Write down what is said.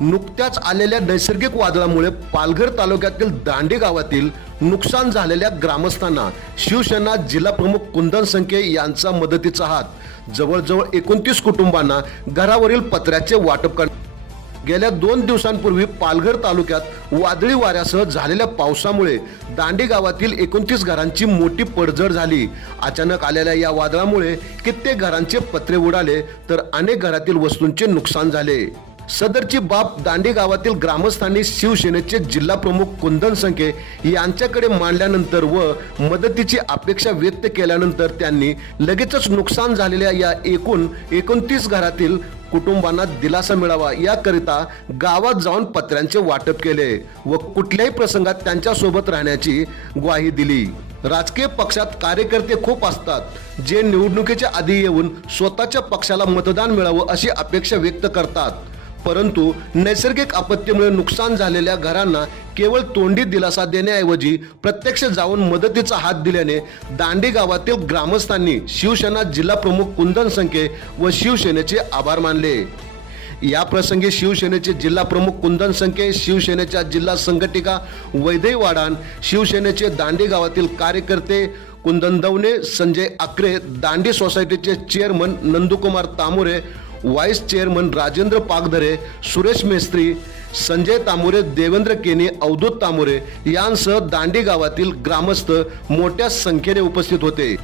नुकत्याच आलेल्या नैसर्गिक वादळामुळे पालघर तालुक्यातील दांडी गावातील नुकसान झालेल्या ग्रामस्थांना शिवसेना जिल्हा प्रमुख कुंदन संखे यांचा मदतीचा हात जवळजवळ एकोणतीस कुटुंबांना घरावरील पत्र्याचे वाटप कर गेल्या दोन दिवसांपूर्वी पालघर तालुक्यात वादळी वाऱ्यासह झालेल्या पावसामुळे दांडी गावातील एकोणतीस घरांची मोठी पडझड झाली. अचानक आलेल्या या वादळामुळे कित्येक घरांचे पत्रे उडाले तर अनेक घरातील वस्तूंचे नुकसान झाले. सदरची बाब दांडी गावातील ग्रामस्थांनी शिवसेनेचे जिल्हा प्रमुख कुंदन संखे यांच्याकडे मांडल्यानंतर व मदतीची अपेक्षा व्यक्त केल्यानंतर त्यांनी लगेचच नुकसान झालेल्या या एकूण एकोणतीस घरातील कुटुंबांना दिलासा मिळावा याकरिता गावात जाऊन पत्र्यांचे वाटप केले व कुठल्याही प्रसंगात त्यांच्यासोबत राहण्याची ग्वाही दिली. राजकीय पक्षात कार्यकर्ते खूप असतात जे निवडणुकीच्या आधी येऊन स्वतःच्या पक्षाला मतदान मिळावं अशी अपेक्षा व्यक्त करतात. परंतु नैसर्गिक आपत्तीमुळे नुकसान झालेल्या घरांना केवळ तोंडी दिलासा देण्याऐवजी प्रत्यक्ष जाऊन मदतीचा हात दिल्याने दांडी गावातील ग्रामस्थांनी शिवसेना जिल्हा प्रमुख कुंदन संखे व शिवसेनेचे आभार मानले. या प्रसंगी शिवसेनेचे जिल्हा प्रमुख कुंदन संखे शिवसेनेच्या जिल्हा संघटिका वैदई वाडान शिवसेनेचे दांडी गावातील कार्यकर्ते कुंदन दवणे संजय आकरे दांडी सोसायटीचे chairman Nandukumar Tamore vice chairman Rajendra Pagdhare Suresh Mestri Sanjay Tamore Devendra Keni Avdhut Tamore यांसह दांडी गावातील ग्रामस्थ मोठ्या संख्येने उपस्थित होते.